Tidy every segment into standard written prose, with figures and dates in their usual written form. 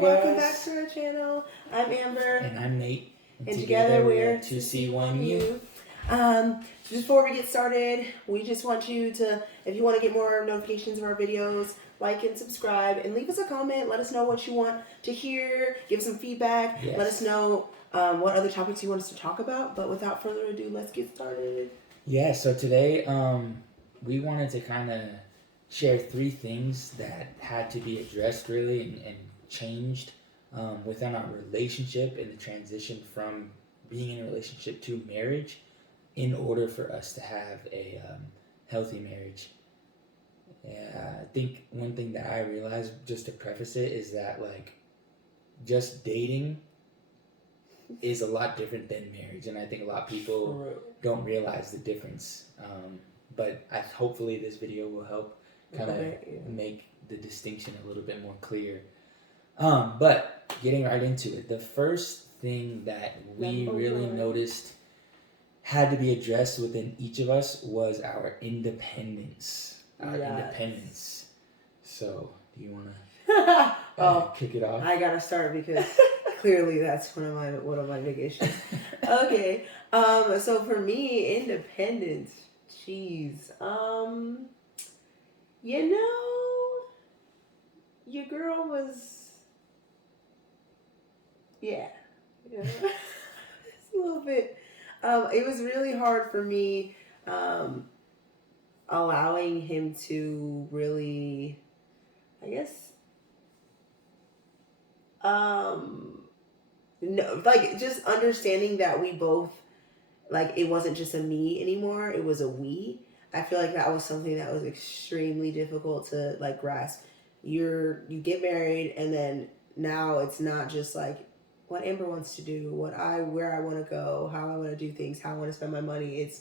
welcome back to our channel. I'm Amber. And I'm Nate. And together we're 2C1U. So just before we get started, we just want you to, if you want to get more notifications of our videos, like and subscribe and leave us a comment. Let us know what you want to hear. Give some feedback. Yes. Let us know what other topics you want us to talk about. But without further ado, let's get started. Yeah, so today we wanted to kind of share 3 things that had to be addressed really and changed within our relationship and the transition from being in a relationship to marriage in order for us to have a healthy marriage. Yeah, I think one thing that I realized, just to preface it, is that like just dating is a lot different than marriage, and I think a lot of people don't realize the difference. But hopefully this video will help kind of make the distinction a little bit more clear. But getting right into it, the first thing that we really noticed had to be addressed within each of us was our independence. Independence. So, do you want to kick it off? I gotta start because clearly that's one of my big issues. Okay. So for me, independence. Jeez. You know, your girl was. Yeah. It's a little bit. It was really hard for me. Allowing him to really, I guess, no, like just understanding that we both, like it wasn't just a me anymore, it was a we. I feel like that was something that was extremely difficult to like grasp. You get married and then now it's not just like what Amber wants to do, where I want to go, how I want to do things, how I want to spend my money. It's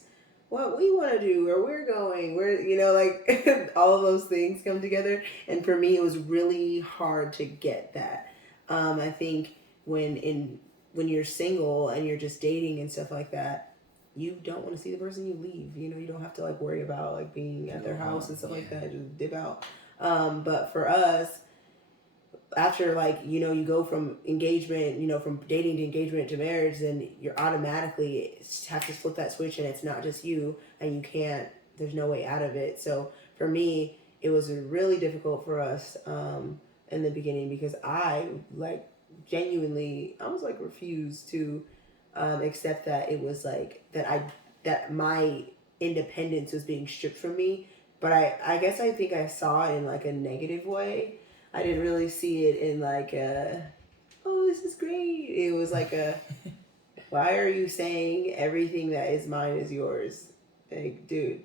what we want to do, where we're going, where, you know, like all of those things come together. And for me, it was really hard to get that. I think when you're single and you're just dating and stuff like that, you don't want to see the person you leave. You know, you don't have to like worry about like being at their house and stuff like that. Just dip out. But for us, after like, you know, you go from engagement, you know, from dating to engagement to marriage, then you're automatically have to flip that switch and it's not just you and you can't, there's no way out of it. So for me, it was really difficult for us in the beginning because I like genuinely, I was like refused to accept that it was like that my independence was being stripped from me. But I guess I think I saw it in like a negative way. I didn't really see it in like oh, this is great. It was like why are you saying everything that is mine is yours? Like, dude,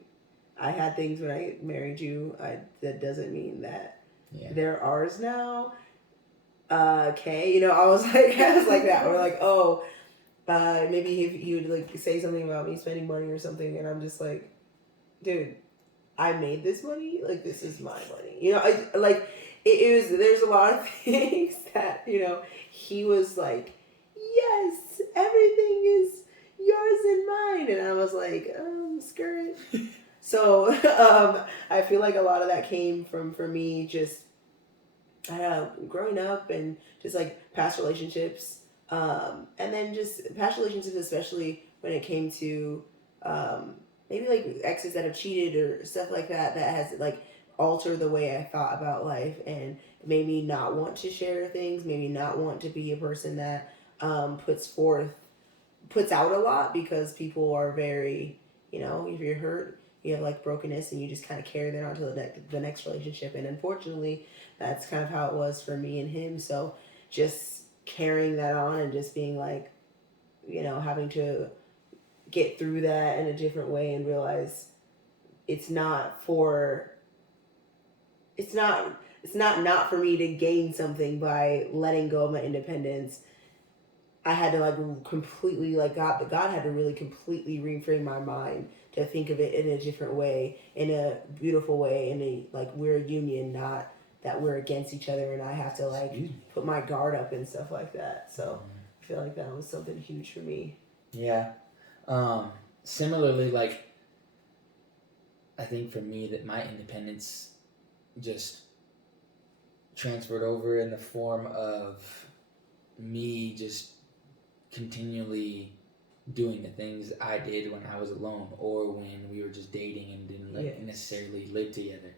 I had things when I married you. That doesn't mean that they're ours now. Okay, you know, I was like that. Or like, oh, maybe he would like say something about me spending money or something, and I'm just like, dude, I made this money. Like, this is my money. You know, I like. It was, there's a lot of things that, you know, he was like, yes, everything is yours and mine. And I was like, skirt. So I feel like a lot of that came from, for me, just growing up and just like past relationships. And then just past relationships, especially when it came to maybe like exes that have cheated or stuff like that, that has like alter the way I thought about life and made me not want to share things, maybe not want to be a person that puts out a lot because people are very, you know, if you're hurt, you have like brokenness and you just kind of carry that on to the next relationship. And unfortunately, that's kind of how it was for me and him. So just carrying that on and just being like, you know, having to get through that in a different way and realize it's not for me to gain something by letting go of my independence. I had to like completely like God had to really completely reframe my mind to think of it in a different way, in a beautiful way, in a like we're a union, not that we're against each other and I have to like put my guard up and stuff like that. So I feel like that was something huge for me. Yeah. Similarly, like I think for me that my independence just transferred over in the form of me just continually doing the things I did when I was alone or when we were just dating and didn't Yes. necessarily live together.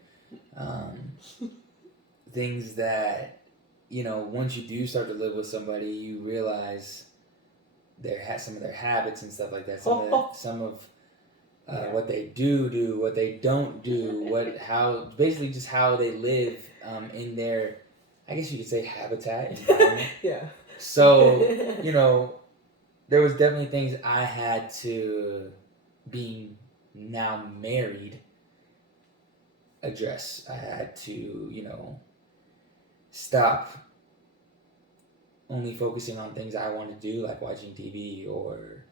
Things that, you know, once you do start to live with somebody, you realize some of their habits and stuff like that. Some of what they do, what they don't do, basically just how they live in their, I guess you could say, habitat environment. Yeah. So, you know, there was definitely things I had to, being now married, address. I had to, you know, stop only focusing on things I want to do, like watching TV or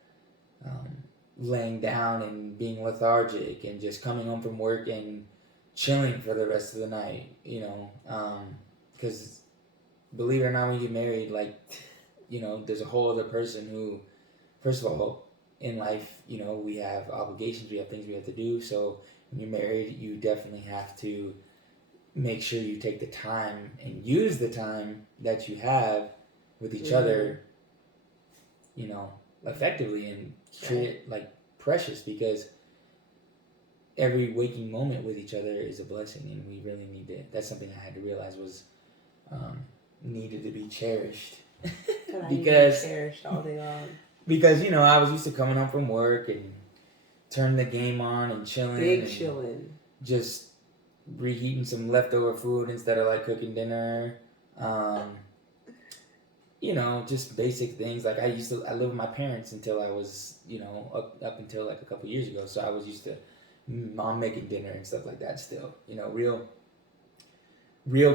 laying down and being lethargic and just coming home from work and chilling for the rest of the night, you know, because believe it or not, when you get married, like, you know, there's a whole other person who, first of all, in life, you know, we have obligations, we have things we have to do. So when you're married, you definitely have to make sure you take the time and use the time that you have with each other, you know, effectively and treat it like precious, because every waking moment with each other is a blessing, and we really need to. That's something I had to realize was needed to be cherished. Because cherished all day long. Because, you know, I was used to coming home from work and turning the game on and chilling. Just reheating some leftover food instead of like cooking dinner. You know, just basic things. Like I lived with my parents until I was, you know, up until like a couple years ago. So I was used to mom making dinner and stuff like that still. You know, real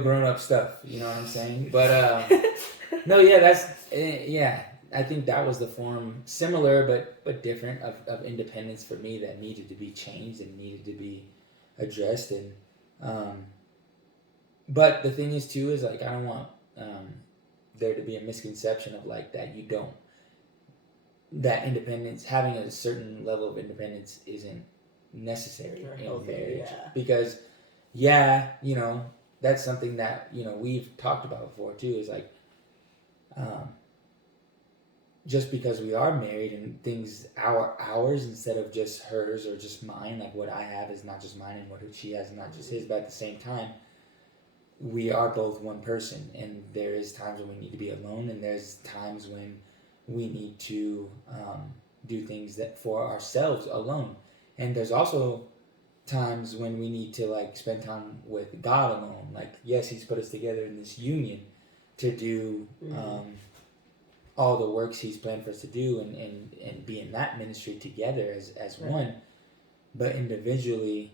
grown up stuff. You know what I'm saying? But no, yeah, I think that was the form, similar but different, of independence for me that needed to be changed and needed to be addressed. And but the thing is too is like I don't want there to be a misconception of like that independence, having a certain level of independence isn't necessary in marriage. Because you know, that's something that, you know, we've talked about before too, is like just because we are married and things ours instead of just hers or just mine, like what I have is not just mine and what she has is not just his, but at the same time we are both one person, and there is times when we need to be alone, and there's times when we need to do things that for ourselves alone, and there's also times when we need to like spend time with God alone. Like, yes, He's put us together in this union to do all the works He's planned for us to do, and be in that ministry together as one, but individually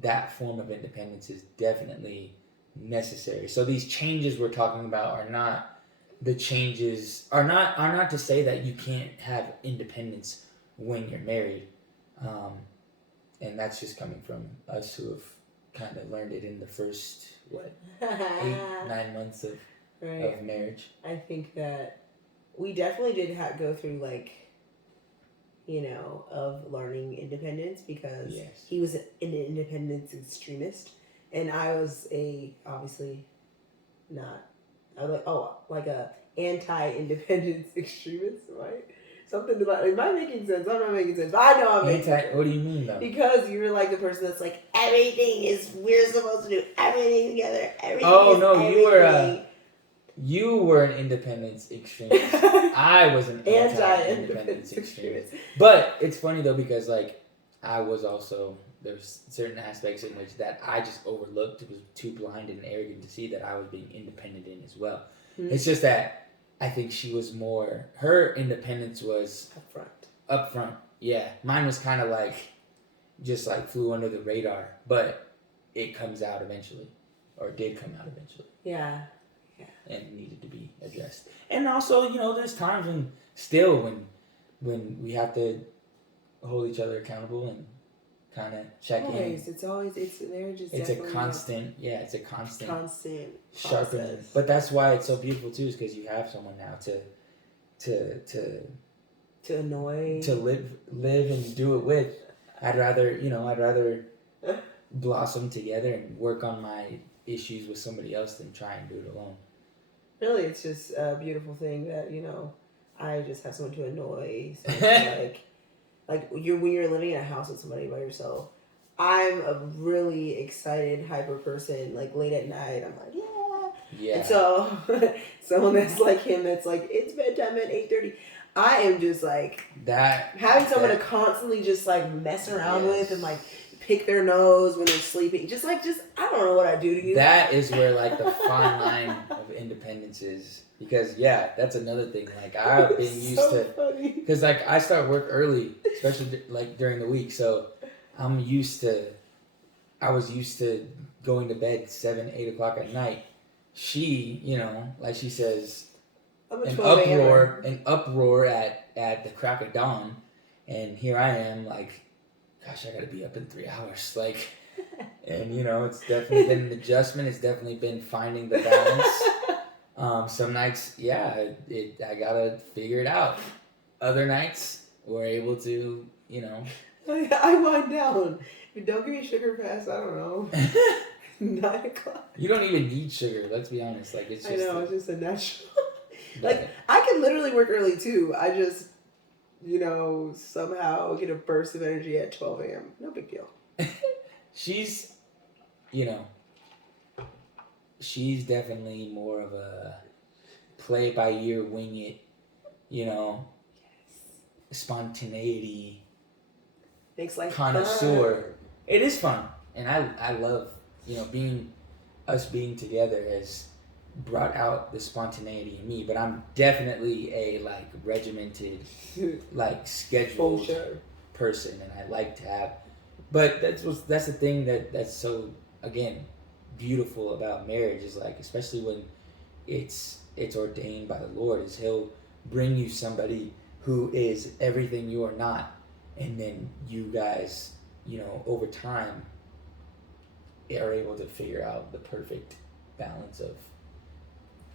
that form of independence is definitely necessary. So these changes we're talking about are not to say that you can't have independence when you're married, and that's just coming from us who have kind of learned it in the first 8-9 months of marriage. I think that we definitely did go through like, you know, of learning independence, because he was an independence extremist. And I was obviously not. I was like a anti-independence extremist, right? Something about, am I making sense? I'm not making sense. But I know I'm making sense. What do you mean though? Because you're like the person that's like, we're supposed to do everything together. You were an independence extremist. I was an anti-independence extremist. But it's funny though, because like I was also, there's certain aspects in which that I just overlooked, was too blind and arrogant to see that I was being independent in as well. Mm-hmm. It's just that I think she was more, her independence was upfront. Yeah. Mine was kind of like, just like flew under the radar, but it comes out eventually, or did come out eventually. Yeah. And needed to be addressed. And also, you know, there's times when we have to hold each other accountable and kind of check in. It's a constant sharpening. But that's why it's so beautiful too, is because you have someone now to annoy, to live and do it with. I'd rather blossom together and work on my issues with somebody else than try and do it alone. Really, it's just a beautiful thing that I just have someone to annoy. So it's like when you're living in a house with somebody by yourself. I'm a really excited, hyper person. Like late at night, I'm like, Yeah. And so someone that's like him, that's like, it's bedtime at 8:30. I am just like that having someone to constantly just like mess around with and like pick their nose when they're sleeping. Just I don't know what I do to you. That is where like the fine line of independence is, because that's another thing. Like I've been used to, because like I start work early, especially like during the week, so I was used to going to bed 7, 8 o'clock at night. She, like she says, an uproar at the crack of dawn, and here I am like, gosh, I gotta be up in 3 hours, like, and it's definitely been an adjustment. It's definitely been finding the balance. Some nights, I gotta figure it out. Other nights, we're able to, I wind down. If you don't give me sugar fast, I don't know. 9 o'clock. You don't even need sugar. Let's be honest. Like it's just. I know, it's just a natural. Like I can literally work early too. I just, somehow get a burst of energy at 12 a.m. No big deal. She's definitely more of a play by ear, wing it, spontaneity. Makes life connoisseur. Fun. It is fun, and I love being together has brought out the spontaneity in me. But I'm definitely a like regimented, like scheduled person, and I like to have. But that's the thing that's so again beautiful about marriage is like, especially when it's ordained by the Lord, is He'll bring you somebody who is everything you are not, and then you guys, over time, are able to figure out the perfect balance of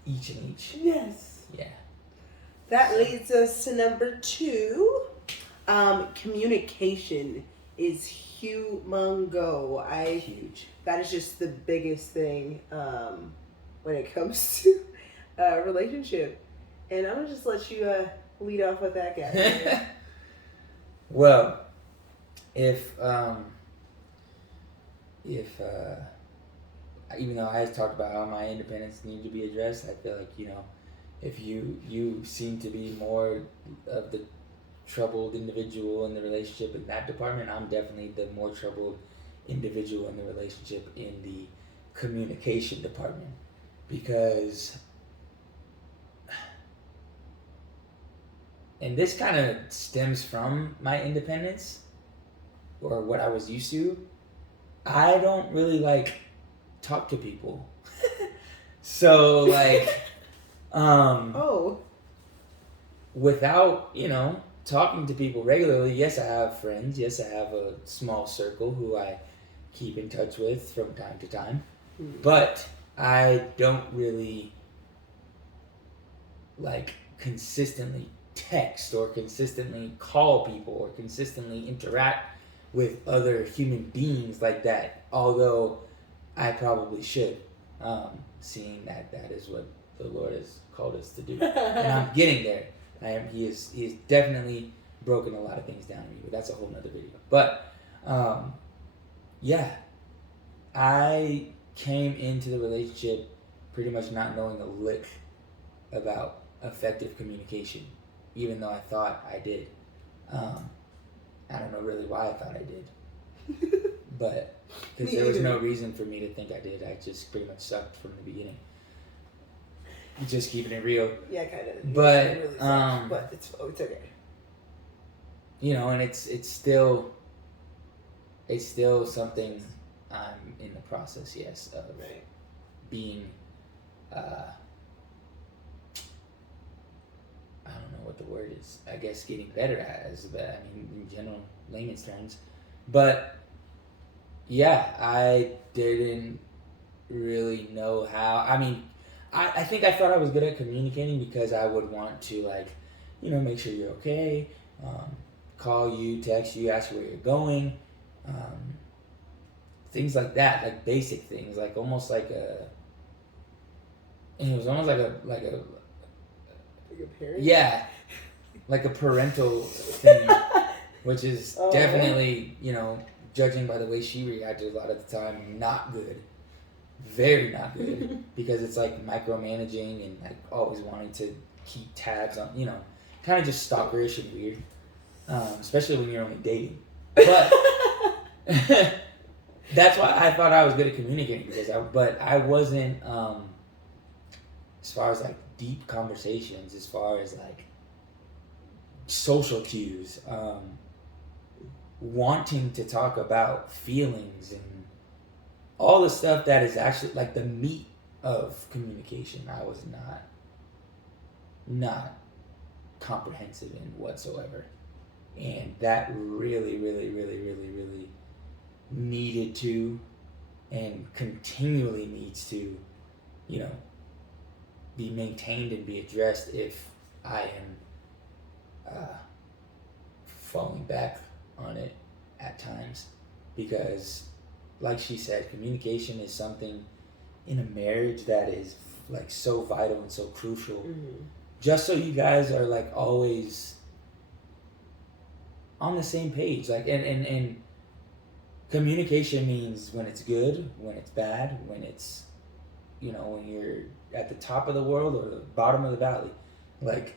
each and each. Yes. Yeah. That leads us to number 2. Communication is humongo. Huge. That is just the biggest thing when it comes to a relationship. And I'm gonna just let you lead off with that guy. Well, if even though I talked about how my independence needed to be addressed, I feel like if you seem to be more of the troubled individual in the relationship in that department, I'm definitely the more troubled individual in the relationship in the communication department, because and this kind of stems from my independence or what I was used to. I don't really like talk to people. So like without, talking to people regularly, yes, I have friends. Yes, I have a small circle who I keep in touch with from time to time. But I don't really like consistently text or consistently call people or consistently interact with other human beings like that, although I probably should, seeing that is what the Lord has called us to do. And I'm getting there. He has definitely broken a lot of things down in me, but that's a whole nother video. But I came into the relationship pretty much not knowing a lick about effective communication, even though I thought I did. I don't know really why I thought I did, but because there was no reason for me to think I did. I just pretty much sucked from the beginning. Just keeping it real. Yeah, kind of. But really but it's okay. And it's still something I'm in the process, yes, of being. I don't know what the word is. I guess getting better at is, but I mean, in general, layman's terms. But yeah, I didn't really know how. I mean, I think I thought I was good at communicating because I would want to make sure you're okay, call you, text you, ask you where you're going, things like that, like basic things, like almost like a. And it was almost like a Like a parent? yeah, like a parental thing, which is definitely, you know, judging by the way she reacted a lot of the time, not good. Very not good. Because it's like micromanaging and like always wanting to keep tabs on, you know, kind of just stalkerish and weird. Especially when you're only dating. But that's why I thought I was good at communicating, because I wasn't, as far as like deep conversations, as far as like social cues, wanting to talk about feelings and all the stuff that is actually like the meat of communication. I was not comprehensive in whatsoever, and that really needed to, and continually needs to, you know, be maintained and be addressed if I am falling back on it at times. Because like she said, communication is something in a marriage that is like so vital and so crucial. Just so you guys are like always on the same page. Like and communication means when it's good, when it's bad, when it's, you know, when you're at the top of the world or the bottom of the valley. Like,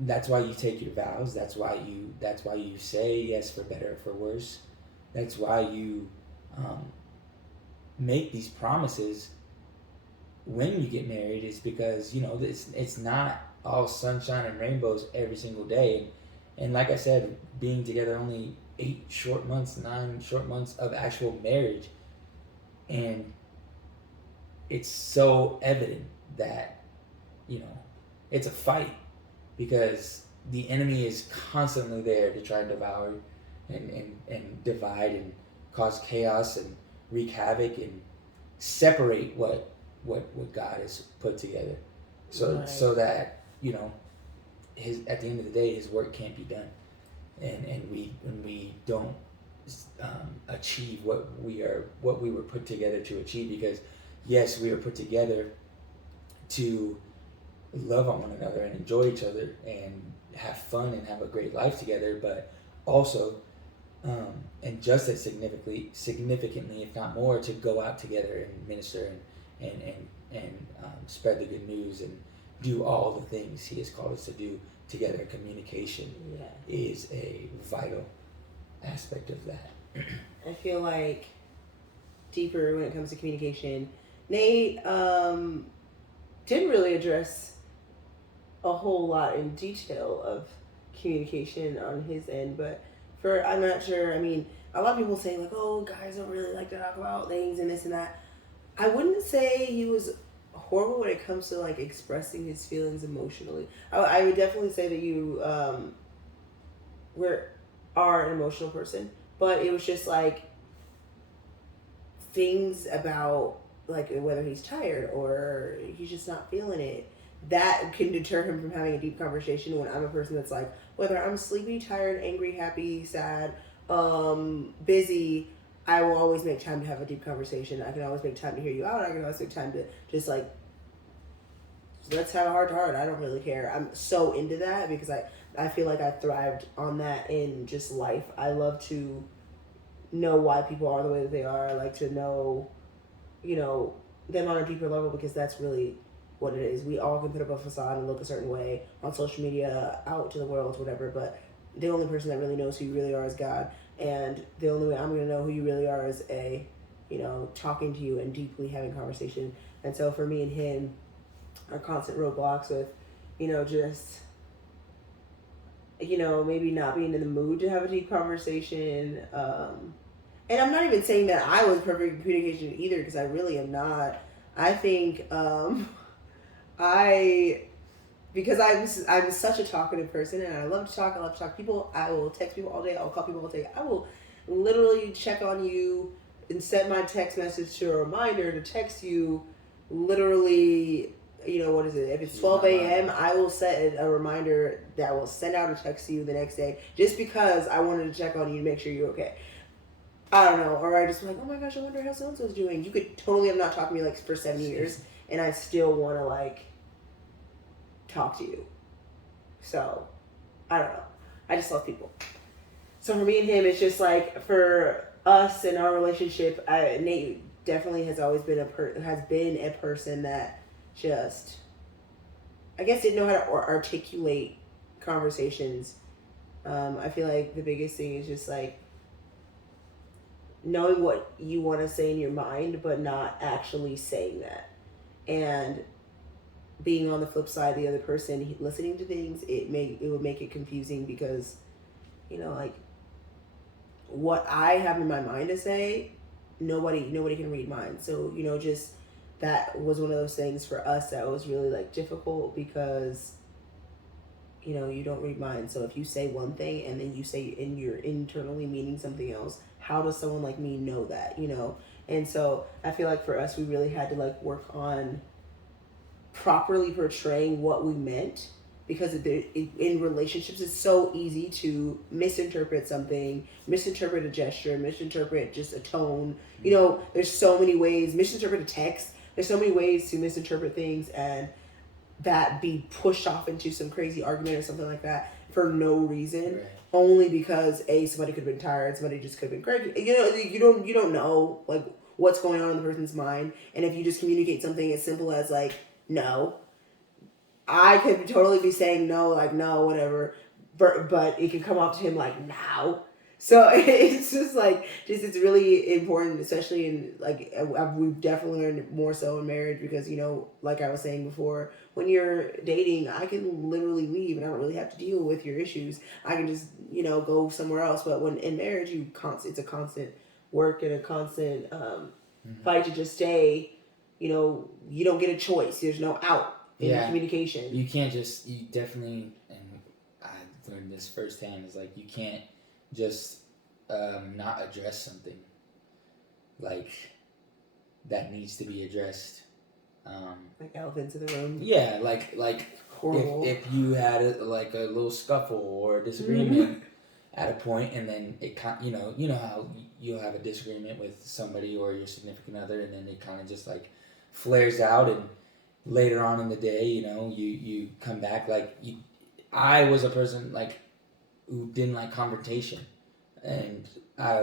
that's why you take your vows. That's why you say yes for better or for worse. That's why you make these promises when you get married, is because, you know, it's not all sunshine and rainbows every single day. And like I said, being together only 9 short months of actual marriage, and it's so evident that, you know, it's a fight, because the enemy is constantly there to try and devour and divide and cause chaos and wreak havoc and separate what God has put together, so that, you know, at the end of the day, his work can't be done, and we don't achieve what we were put together to achieve. Because yes, we were put together to love on one another and enjoy each other and have fun and have a great life together, but also and just as significantly, if not more, to go out together and minister and spread the good news and do all the things he has called us to do together. Communication is a vital aspect of that. I feel like deeper when it comes to communication, Nate didn't really address a whole lot in detail of communication on his end, but I'm not sure. I mean, a lot of people say like, oh, guys don't really like to talk about things and this and that. I wouldn't say he was horrible when it comes to like expressing his feelings emotionally. I would definitely say that you are an emotional person, but it was just like things about like whether he's tired or he's just not feeling it, that can deter him from having a deep conversation. When I'm a person that's like, whether I'm sleepy, tired, angry, happy, sad, busy, I will always make time to have a deep conversation. I can always make time to hear you out. I can always make time to just like, let's have a heart to heart. I don't really care. I'm so into that because I feel like I thrived on that in just life. I love to know why people are the way that they are. I like to know, you know, them on a deeper level, because that's really what it is. We all can put up a facade and look a certain way on social media, out to the world, whatever, but the only person that really knows who you really are is God. And the only way I'm going to know who you really are is talking to you and deeply having conversation. And so for me and him, our constant roadblocks with, just, maybe not being in the mood to have a deep conversation. And I'm not even saying that I was perfect in communication either, because I really am not. I think because I'm such a talkative person and I love to talk. I love to talk to people. I will text people all day. I'll call people all day. I will literally check on you and set my text message to a reminder to text you literally, what is it? If it's 12 a.m., I will set a reminder that will send out a text to you the next day just because I wanted to check on you to make sure you're okay. I don't know, or I just be like, oh my gosh, I wonder how so and so's doing. You could totally have not talked to me like for 7 years, and I still want to like talk to you. So I don't know. I just love people. So for me and him, it's just like for us and our relationship. Nate definitely has always been a person that just, I guess, didn't know how to articulate conversations. I feel like the biggest thing is just like knowing what you want to say in your mind, but not actually saying that, and being on the flip side, the other person listening to things, it would make it confusing because, like what I have in my mind to say, nobody can read mine. So just that was one of those things for us that was really like difficult because you don't read minds. So if you say one thing and then you say and you're internally meaning something else, how does someone like me know that? And so I feel like for us, we really had to like work on properly portraying what we meant, because in relationships it's so easy to misinterpret something, misinterpret a gesture, misinterpret just a tone. There's so many ways, misinterpret a text. There's so many ways to misinterpret things and that be pushed off into some crazy argument or something like that for no reason, Right. only because somebody could have been tired, somebody just could have been cranky. You don't know like what's going on in the person's mind, and if you just communicate something as simple as like no, I could totally be saying no, like no, whatever, but it could come off to him like now. So it's just like, it's really important, especially in like, we've definitely learned more so in marriage because, like I was saying before, when you're dating, I can literally leave and I don't really have to deal with your issues. I can just, go somewhere else. But when in marriage, it's a constant work and a constant fight to just stay. You don't get a choice. There's no out in communication. You definitely, and I learned this firsthand, is like you can't just not address something like that needs to be addressed. Like elephants in the room. Yeah, like if you had a little scuffle or a disagreement at a point, and then it you know how you'll have a disagreement with somebody or your significant other, and then it kind of just like flares out, and later on in the day, you come back I was a person like who didn't like confrontation, and I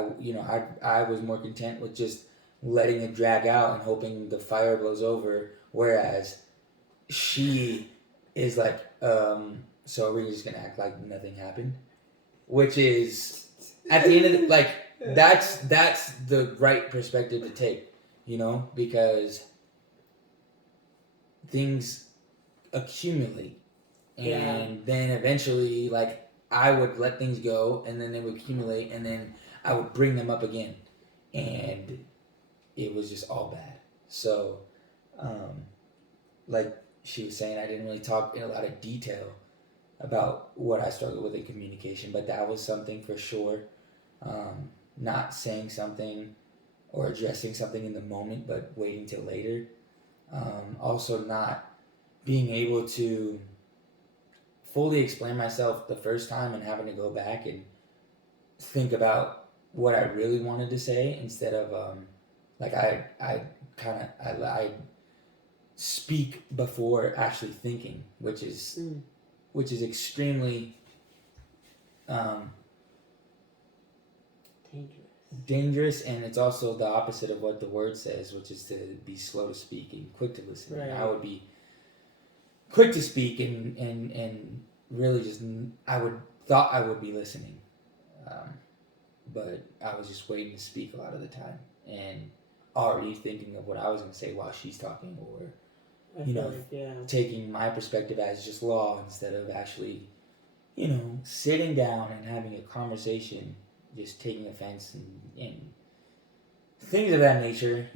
was more content with just letting it drag out and hoping the fire blows over, whereas she is like, so we're just gonna act like nothing happened, which is at the end of that's the right perspective to take, because things accumulate, and then eventually like I would let things go, and then they would accumulate, and then I would bring them up again, and it was just all bad. So like she was saying, I didn't really talk in a lot of detail about what I struggled with in communication, but that was something for sure. Not saying something or addressing something in the moment, but waiting till later. Also not being able to fully explain myself the first time and having to go back and think about what I really wanted to say instead of I speak before actually thinking, which is extremely dangerous, and it's also the opposite of what the word says, which is to be slow to speak and quick to listen. Right. I would be quick to speak and really just thought I would be listening, but I was just waiting to speak a lot of the time and already thinking of what I was going to say while she's talking, or taking my perspective as just law instead of actually sitting down and having a conversation, just taking offense and things of that nature,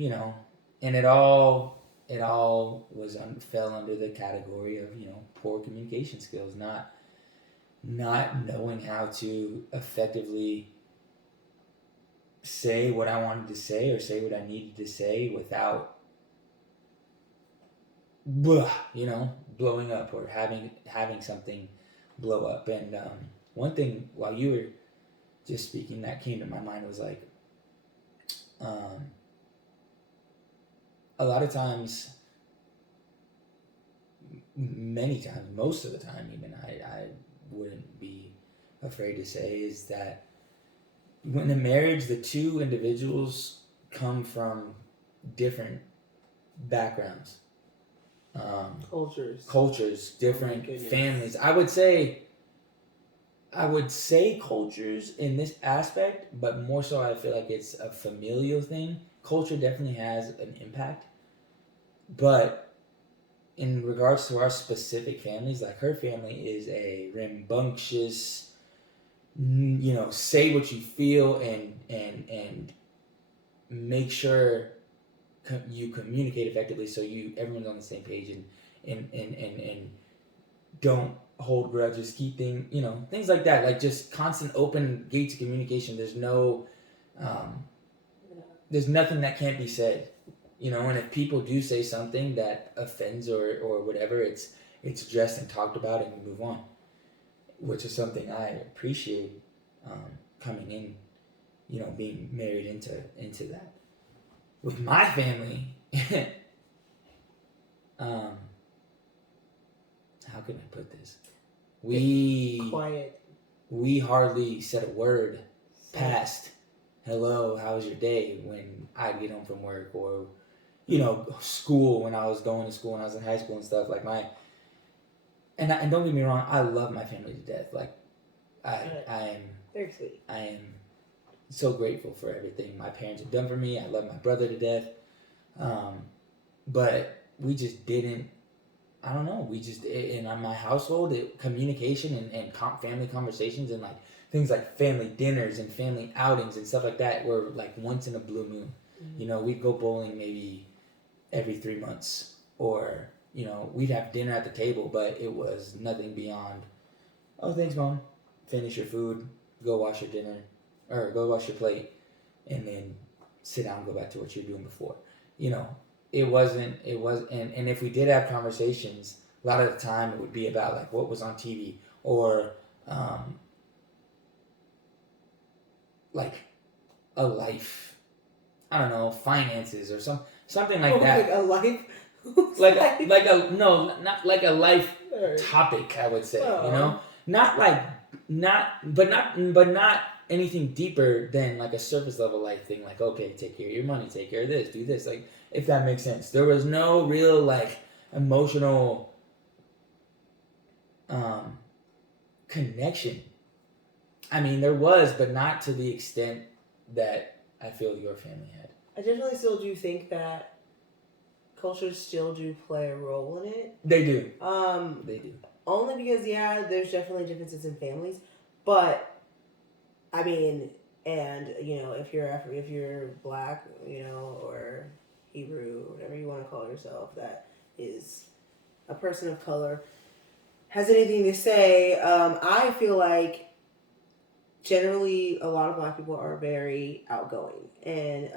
and it all fell under the category of poor communication skills, not knowing how to effectively say what I wanted to say or say what I needed to say without blowing up or having something blow up. And one thing while you were just speaking that came to my mind was like, a lot of times, many times, most of the time, even I wouldn't be afraid to say is that when a marriage, the two individuals come from different backgrounds, cultures, different families. I would say cultures in this aspect, but more so I feel like it's a familial thing. Culture definitely has an impact, but in regards to our specific families, like her family is a rambunctious, say what you feel and make sure you communicate effectively so everyone's on the same page and don't hold grudges, keep things like that, like just constant open gates of communication. There's nothing that can't be said, and if people do say something that offends or whatever, it's addressed and talked about and you move on, which is something I appreciate coming in, being married into that. With my family, how can I put this? Quiet. We hardly said a word past hello, how was your day when I'd get home from work, or school when I was going to school when I was in high school and stuff. Like and don't get me wrong, I love my family to death. Like I am very sweet. I am so grateful for everything my parents have done for me. I love my brother to death. But we just didn't. I don't know. We just in my household, communication and family conversations and like things like family dinners and family outings and stuff like that were like once in a blue moon. Mm-hmm. We'd go bowling maybe every 3 months, or we'd have dinner at the table, but it was nothing beyond. Oh, thanks, Mom. Finish your food. Go wash your dinner, or go wash your plate, and then sit down and go back to what you were doing before. It was, and if we did have conversations, a lot of the time it would be about like what was on TV, or like a life, I don't know, finances or something like that. Like a life, not like a life topic, I would say. But not anything deeper than like a surface level life thing. Like, okay, take care of your money, take care of this, do this. Like, if that makes sense. There was no real like emotional connection. I mean, there was, but not to the extent that I feel your family had. I definitely still do think that cultures still do play a role in it. They do. They do. Only because there's definitely differences in families, but I mean, and if you're Black, or Hebrew, whatever you want to call yourself, that is a person of color, has anything to say, I feel like generally a lot of Black people are very outgoing, and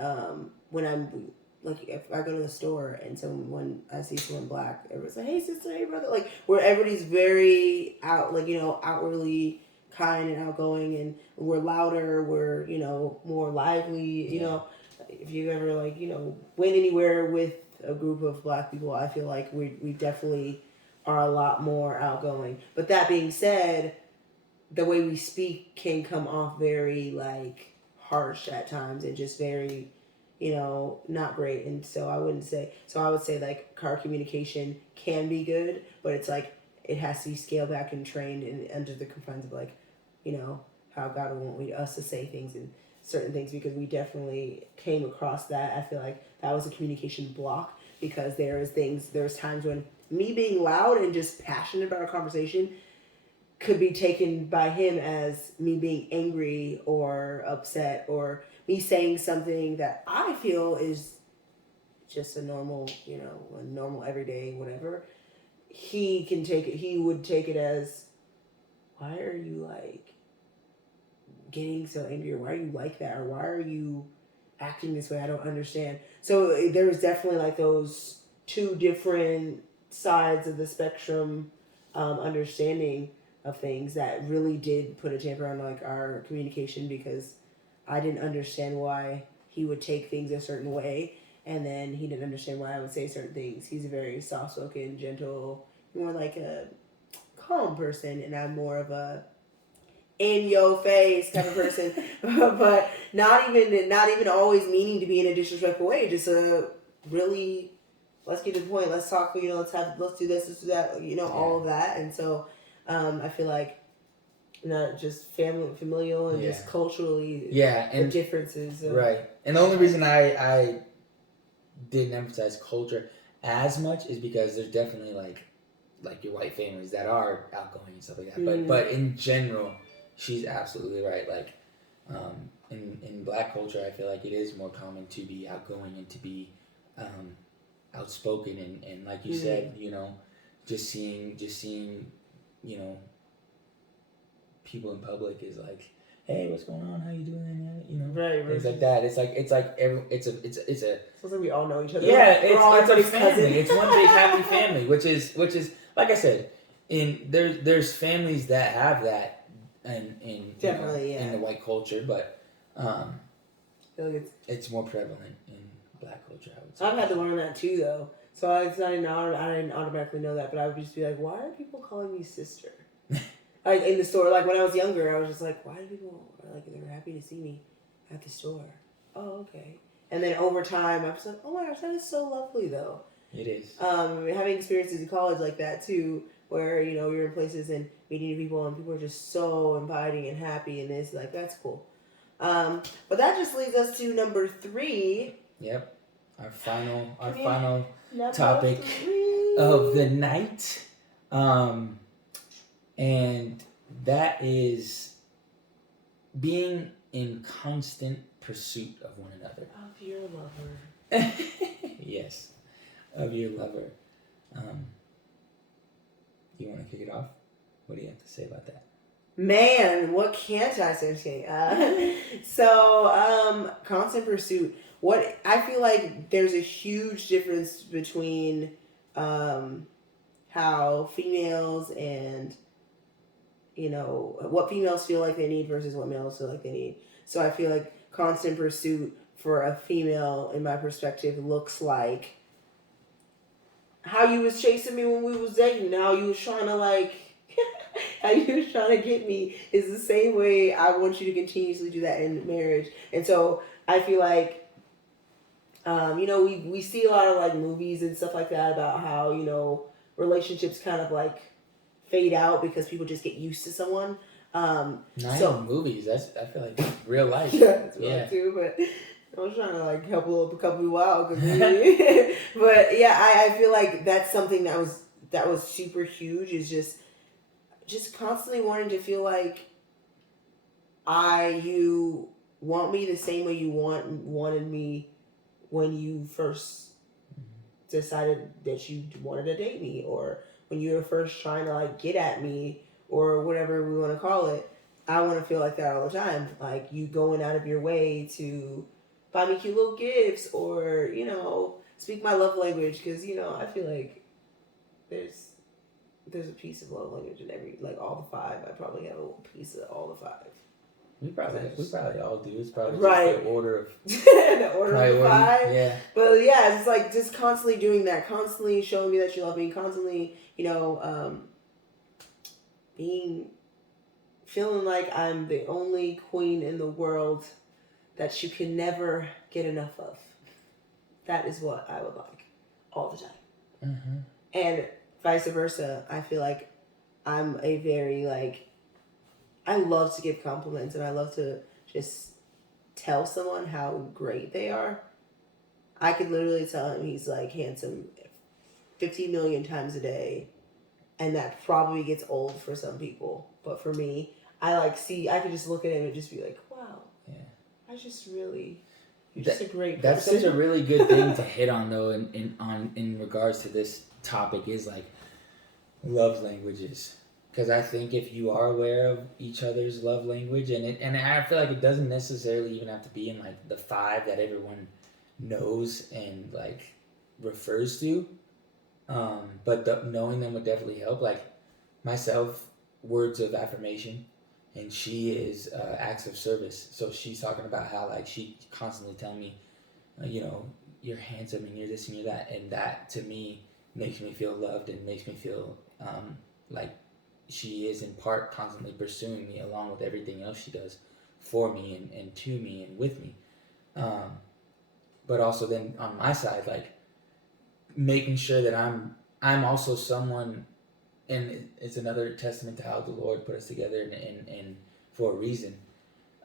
when I'm like, if I go to the store and when I see someone Black, everyone's like, hey sister, hey brother, like where everybody's very outwardly kind and outgoing, and we're louder, we're more lively. If you ever went anywhere with a group of Black people, I feel like we definitely are a lot more outgoing. But that being said, the way we speak can come off very like harsh at times and just very not great. And so I would say like our communication can be good, but it's like it has to be scaled back and trained and under the confines of like how God would want us to say things and certain things, because we definitely came across that. I feel like that was a communication block, because there's times when me being loud and just passionate about a conversation could be taken by him as me being angry or upset, or me saying something that I feel is just a normal everyday whatever. He would take it as, why are you like getting so angry, or why are you like that, or why are you acting this way? I don't understand. So there's definitely like those two different sides of the spectrum, understanding of things that really did put a tamper on like our communication, because I didn't understand why he would take things a certain way, and then he didn't understand why I would say certain things. He's a very soft spoken, gentle, more like a calm person, and I'm more of a in your face type of person, but not even always meaning to be in a disrespectful way. Just a really, let's get to the point. Let's talk. Let's do this. Let's do that. All of that. And so, I feel like not just familial, and just culturally, and the differences. Right. And the only reason I didn't emphasize culture as much is because there's definitely like your white families that are outgoing and stuff like that. But in general, she's absolutely right. Like, in Black culture, I feel like it is more common to be outgoing and to be outspoken, and like you said, just seeing people in public is like, hey, what's going on? How you doing? Right. Things like that. It's Sounds like we all know each other. Yeah, it's a family. It's one big happy family, which is like I said, there's families that have that in the white culture, but I feel like it's more prevalent in Black culture, I would say. I've had to learn that too, though. So I didn't automatically know that, but I would just be like, why are people calling me sister? Like in the store, like when I was younger, I was just like, why do people they're happy to see me at the store? Oh, okay. And then over time, I was like, oh my gosh, that is so lovely, though. It is. Having experiences in college like that too, where you're in places and meeting new people, and people are just so inviting and happy, and it's like that's cool. But that just leads us to number 3. Yep. Our final topic of the night. And that is being in constant pursuit of one another. Of your lover. Yes, of your lover. You want to kick it off? What do you have to say about that? Man, what can't I say? I'm just kidding. Constant pursuit. What I feel like there's a huge difference between how females and what females feel like they need versus what males feel like they need. So I feel like constant pursuit for a female, in my perspective, looks like how you was chasing me when we was dating. How you was trying to how you was trying to get me is the same way I want you to continuously do that in marriage. And so I feel like, we see a lot of movies and stuff like that about how, relationships kind of fade out because people just get used to someone. Not even movies. I feel like real life. Yeah, that's real life too. But I was trying to help a couple people out. But yeah, I feel like that's something that was super huge. Is just constantly wanting to feel like you want me the same way you wanted me when you first decided that you wanted to date me, or when you were first trying to get at me, or whatever we want to call it. I want to feel like that all the time. Like you going out of your way to buy me cute little gifts, or speak my love language, because I feel like there's a piece of love language in every all the 5. I probably have a little piece of all the 5. We probably all do. It's probably right. Just the order of the order of the 5. Yeah. But yeah, it's just constantly doing that, constantly showing me that you love me, constantly, feeling like I'm the only queen in the world that you can never get enough of. That is what I would like all the time. Mm-hmm. And vice versa. I feel like I'm a very I love to give compliments, and I love to just tell someone how great they are. I could literally tell him he's handsome 50 million times a day, and that probably gets old for some people. But for me, I could just look at him and just be like, wow. Yeah. You're just a great person. That's such a really good thing to hit on, though, in regards to this topic, is love languages. Because I think if you are aware of each other's love language, and I feel like it doesn't necessarily even have to be in the 5 that everyone knows and refers to, but knowing them would definitely help. Myself, words of affirmation, and she is acts of service. So she's talking about how like she constantly telling me, you know, you're handsome and you're this and you're that, and that to me makes me feel loved and makes me feel like she is in part constantly pursuing me along with everything else she does for me and to me and with me. But also then on my side, like making sure that I'm also someone, and it's another testament to how the Lord put us together and for a reason.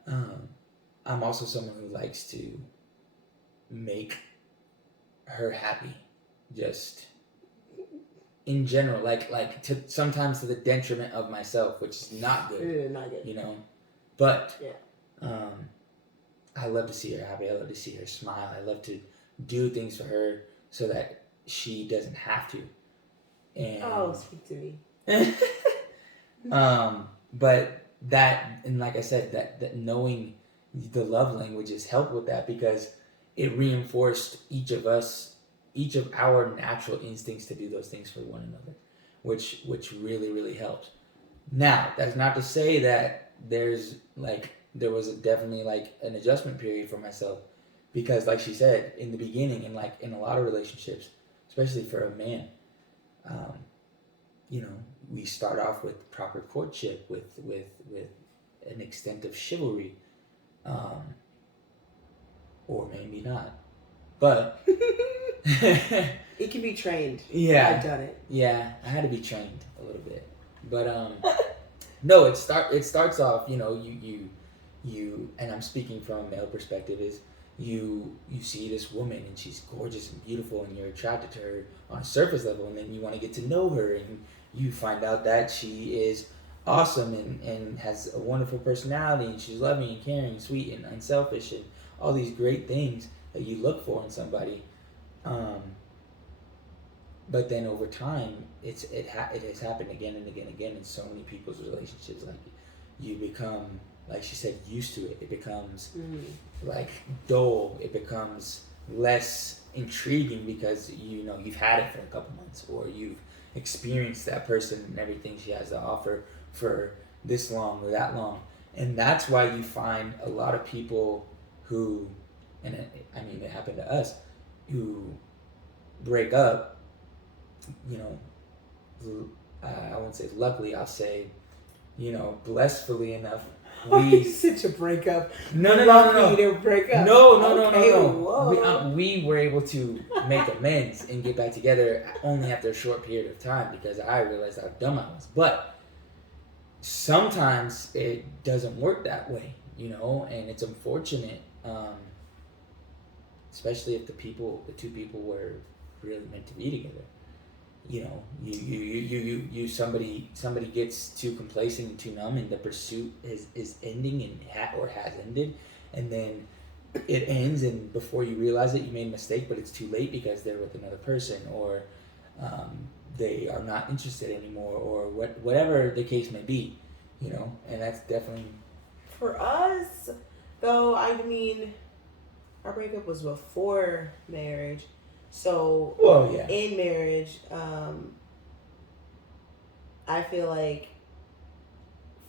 I'm also someone who likes to make her happy, just in general, like to sometimes to the detriment of myself, which is not good. Not good. You know, but yeah. I love to see her happy. I love to see her smile. I love to do things for her so that she doesn't have to. And speak to me. But that, and like I said, that knowing the love languages helped with that, because it reinforced each of our natural instincts to do those things for one another, which really, really helps. Now, that's not to say that there was definitely like an adjustment period for myself, because like she said in the beginning, and like in a lot of relationships, especially for a man, you know, we start off with proper courtship, with an extent of chivalry, or maybe not, but it can be trained. Yeah, I've done it. Yeah, I had to be trained a little bit, but no, it starts off, you know, you, and I'm speaking from a male perspective, is you see this woman and she's gorgeous and beautiful and you're attracted to her on a surface level, and then you want to get to know her and you find out that she is awesome and has a wonderful personality and she's loving and caring and sweet and unselfish and all these great things that you look for in somebody. But then over time, it has happened again and again and again in so many people's relationships. Like you become, like she said, used to it. It becomes like dull. It becomes less intriguing because you know you've had it for a couple months, or you've experienced that person and everything she has to offer for this long or that long. And that's why you find a lot of people who, and it happened to us, who break up, you know, I won't say luckily, I'll say, you know, blissfully enough. Such a breakup. No. To break up. No. We were able to make amends and get back together only after a short period of time, because I realized how dumb I was. But sometimes it doesn't work that way, you know, and it's unfortunate, especially if the two people were really meant to be together. You know, you somebody gets too complacent and too numb, and the pursuit is ending and has ended, and then it ends, and before you realize it, you made a mistake, but it's too late because they're with another person, or they are not interested anymore, or whatever the case may be, you know. And that's definitely for us, though. I mean, our breakup was before marriage. So, in marriage, I feel like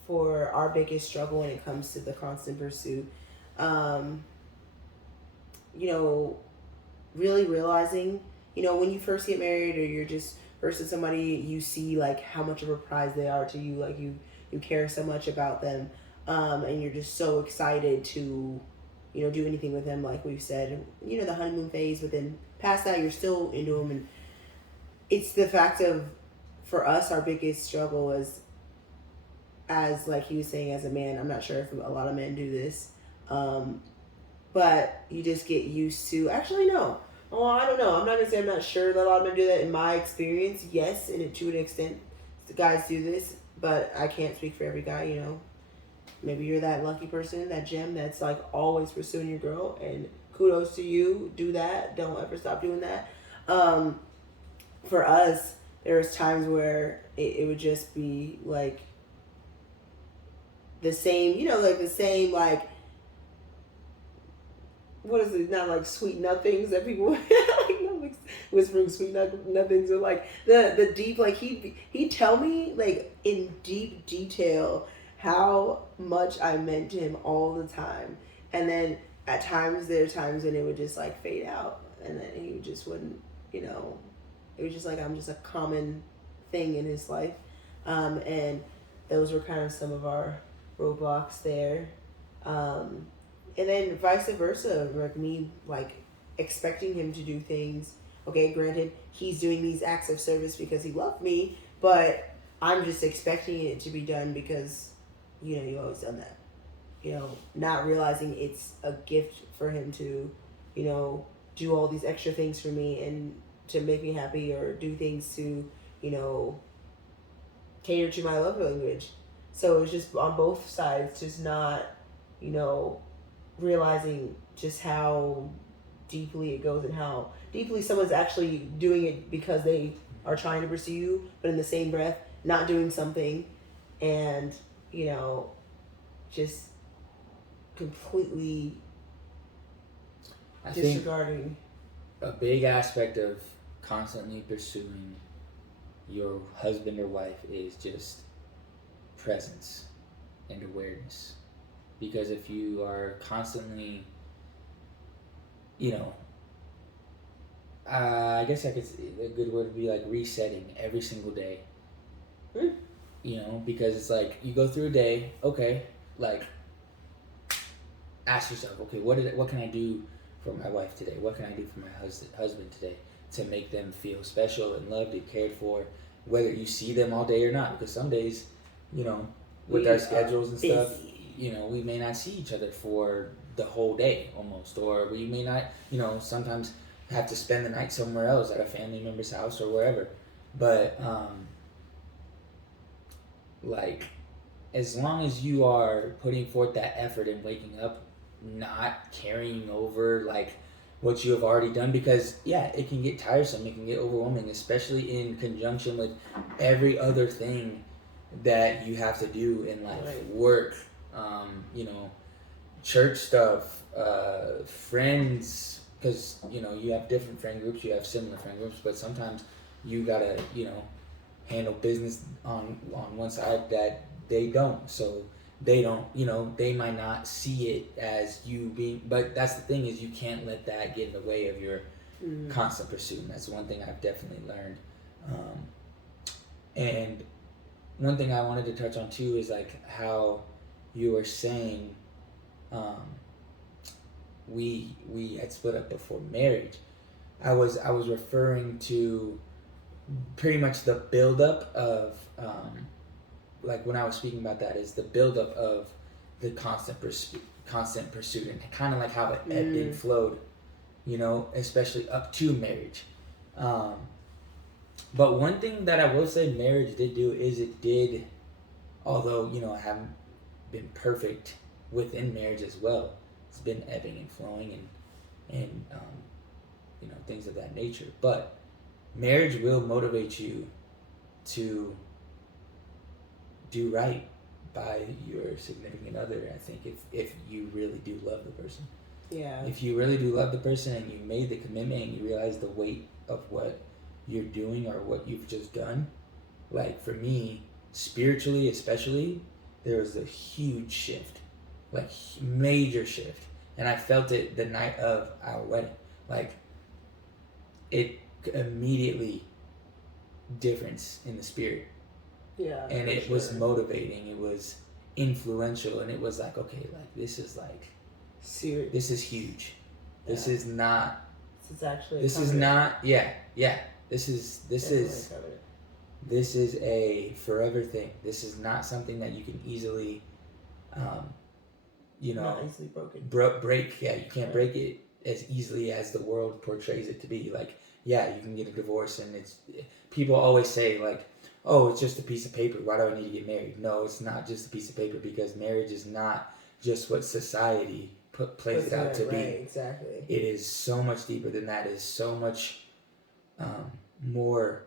for our biggest struggle when it comes to the constant pursuit, you know, really realizing, you know, when you first get married or you're just first with somebody, you see like how much of a prize they are to you, like you care so much about them, and you're just so excited to, you know, do anything with them, like we've said, you know, the honeymoon phase, but then past that, you're still into them. And it's the fact of, for us, our biggest struggle is, as like he was saying, as a man, I'm not sure if a lot of men do this, but you just get used to, actually, no. Oh, I don't know. I'm not going to say I'm not sure that a lot of men do that. In my experience, yes, and to an extent, the guys do this, but I can't speak for every guy, you know. Maybe you're that lucky person, that gem that's like always pursuing your girl, and kudos to you. Do that. Don't ever stop doing that. For us, there was times where it would just be like the same, you know, like the same, like, what is it? Not like sweet nothings that people like whispering sweet nothings, or like the deep, like he'd tell me like in deep detail how much I meant to him all the time. And then at times, there are times when it would just like fade out, and then he just wouldn't, you know, it was just like I'm just a common thing in his life. And those were kind of some of our roadblocks there. Um, and then vice versa, like me, like expecting him to do things. Okay, granted, he's doing these acts of service because he loved me, but I'm just expecting it to be done because, you know, you always done that. You know, not realizing it's a gift for him to, you know, do all these extra things for me and to make me happy or do things to, you know, cater to my love language. So it was just on both sides, just not, you know, realizing just how deeply it goes and how deeply someone's actually doing it because they are trying to pursue you, but in the same breath, not doing something and, you know, just completely I think disregarding. a big aspect of constantly pursuing your husband or wife is just presence and awareness. Because if you are constantly, you know, I guess a good word would be like resetting every single day. You know, because it's like you go through a day, okay, like ask yourself, okay, what can I do for my wife today? What can I do for my husband today to make them feel special and loved and cared for, whether you see them all day or not? Because some days, you know, with our schedules and stuff, you know, we may not see each other for the whole day almost, or we may not, you know, sometimes have to spend the night somewhere else at a family member's house or wherever. But like, as long as you are putting forth that effort and waking up, not carrying over like what you have already done, because yeah, it can get tiresome, it can get overwhelming, especially in conjunction with every other thing that you have to do in life. Right. Work, you know, church stuff, friends, because you know you have different friend groups, you have similar friend groups, but sometimes you gotta, you know, handle business on one side that they don't. So they don't, you know, they might not see it as you being, but that's the thing, is you can't let that get in the way of your constant pursuit. And that's one thing I've definitely learned. And one thing I wanted to touch on too is like how you were saying we had split up before marriage. I was referring to pretty much the buildup of like when I was speaking about that is the buildup of the constant pursuit, and kind of like how it ebbed and flowed, you know, especially up to marriage. But one thing that I will say marriage did do is it did, although, you know, I haven't been perfect within marriage as well. It's been ebbing and flowing and you know, things of that nature. But marriage will motivate you to do right by your significant other. I think if you really do love the person. Yeah. If you really do love the person and you made the commitment and you realize the weight of what you're doing or what you've just done, like for me, spiritually especially, there was a huge shift, like major shift, and I felt it the night of our wedding. Like it immediately difference in the spirit. Yeah. And it was motivating, it was influential, and it was like, okay, like this is like serious. This is huge. Yeah. This is not this is not this is a forever thing. This is not something that you can easily you know, not easily broken. Break. Yeah, you can't break it as easily as the world portrays it to be. Like, yeah, you can get a divorce, and it's people always say like, oh, it's just a piece of paper. Why do I need to get married? No, it's not just a piece of paper, because marriage is not just what society plays it out to be. Exactly. It is so much deeper than that. It is so much more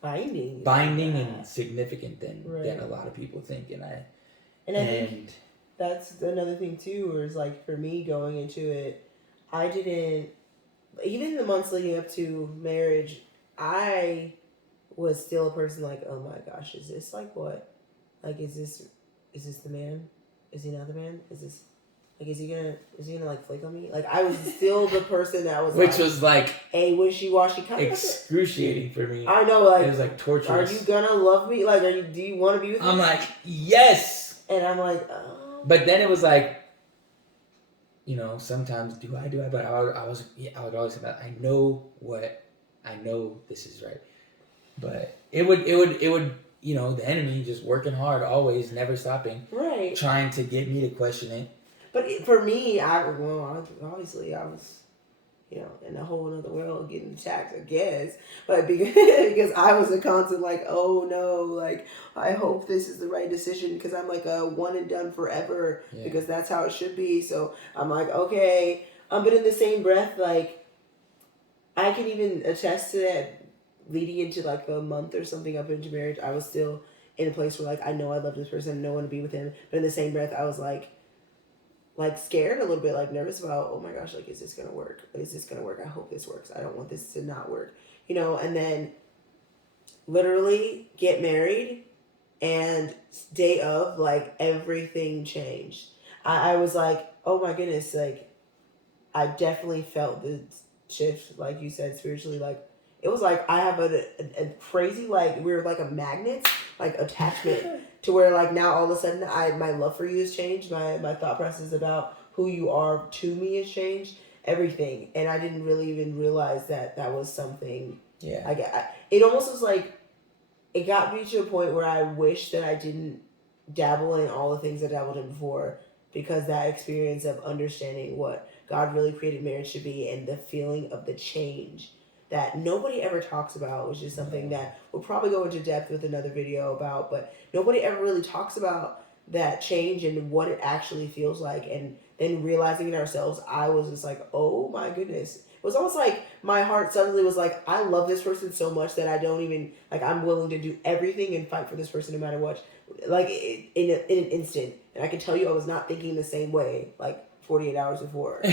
binding and significant than a lot of people think. And I think that's another thing too, where it's like for me going into it, I didn't, even the months leading up to marriage, I was still a person like, oh my gosh, is this like what? Like, is is this the man? Is he not the man? Is he gonna like flake on me? Like I was still the person that was which was like a wishy-washy kind of excruciating for me. I know, like it was like torturous. Are you gonna love me? Like, do you want to be with me? I'm like, yes. And I'm like, oh. But then it was like, sometimes do I? But I would always say that I know this is right. But it would, the enemy just working hard, always, never stopping, right, trying to get me to question it. But for me, obviously I was, in a whole other world getting attacked, I guess. But because I was a constant like, oh no, like I hope this is the right decision because I'm like a one and done forever because that's how it should be. So I'm like, okay, but in the same breath, like I can even attest to that. Leading into like a month or something up into marriage, I was still in a place where like I know I love this person, I know I want to be with him, but in the same breath, I was like scared a little bit, like nervous about, oh my gosh, like is this gonna work? Is this gonna work? I hope this works. I don't want this to not work, And then literally get married, and day of, like everything changed. I was like, oh my goodness, like I definitely felt the shift, like you said, spiritually, like. It was like I have a crazy, like, we're like a magnet, like attachment to where like now all of a sudden my love for you has changed. My thought process about who you are to me has changed. Everything. And I didn't really even realize that was something. Yeah. It almost was like, it got me to a point where I wish that I didn't dabble in all the things I dabbled in before, because that experience of understanding what God really created marriage to be and the feeling of the change that nobody ever talks about, which is something that we'll probably go into depth with another video about, but nobody ever really talks about that change and what it actually feels like. And then realizing it ourselves, I was just like, oh my goodness. It was almost like my heart suddenly was like, I love this person so much that I don't even, like, I'm willing to do everything and fight for this person no matter what. Like, in an instant. And I can tell you I was not thinking the same way, like, 48 hours before, and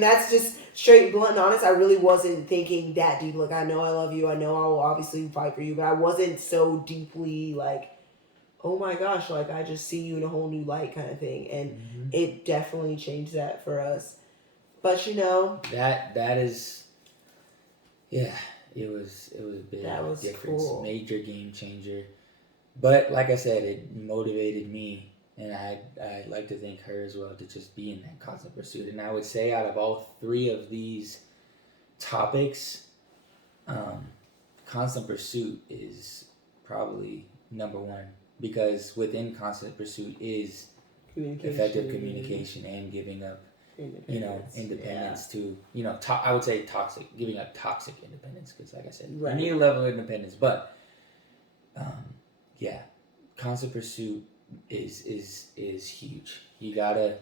that's just straight, blunt, and honest. I really wasn't thinking that deep. Like, I know I love you. I know I will obviously fight for you, but I wasn't so deeply like, oh my gosh, like I just see you in a whole new light kind of thing. And it definitely changed that for us. But that is, it was a big difference, cool. Major game changer. But like I said, it motivated me. And I'd like to thank her as well to just be in that constant pursuit. And I would say out of all three of these topics, constant pursuit is probably number one, because within constant pursuit is effective communication and giving up, independence to, I would say giving up toxic independence, because like I said, you need a level of independence. But constant pursuit is huge. You gotta,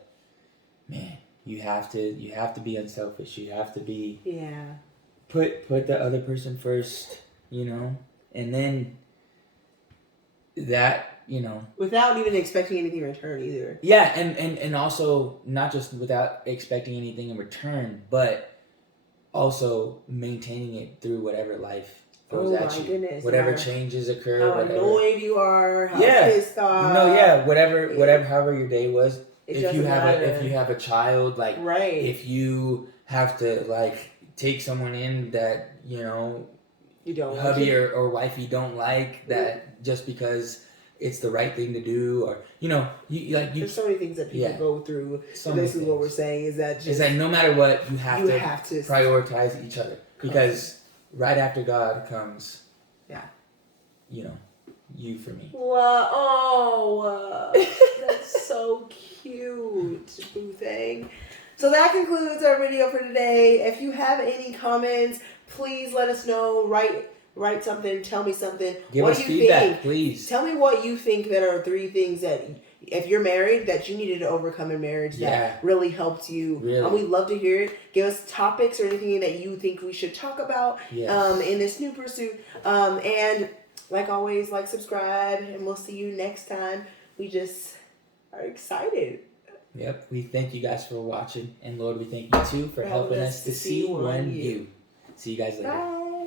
you have to be unselfish. You have to be put the other person first, and then that, without even expecting anything in return either. Yeah, and also not just without expecting anything in return, but also maintaining it through whatever life throws at you. Goodness, whatever changes occur, how annoyed you are, how pissed off. However your day was. If you have a child, like if you have to like take someone in that you don't hubby or wifey don't like, that just because it's the right thing to do, or there's so many things that people go through. So basically what we're saying is that no matter what, you have to prioritize each other, because right after God comes you for me. Wow, that's so cute, boo thing. So that concludes our video for today. If you have any comments, please let us know. Write something. Tell me something. Give us feedback, please. Tell me what you think that are 3 things that, if you're married, that you needed to overcome in marriage that really helped you. Really. And we'd love to hear it. Give us topics or anything that you think we should talk about in this new pursuit. And like always, subscribe, and we'll see you next time. We just are excited. Yep. We thank you guys for watching. And Lord, we thank you too for helping us to see one you. See you guys later. Bye.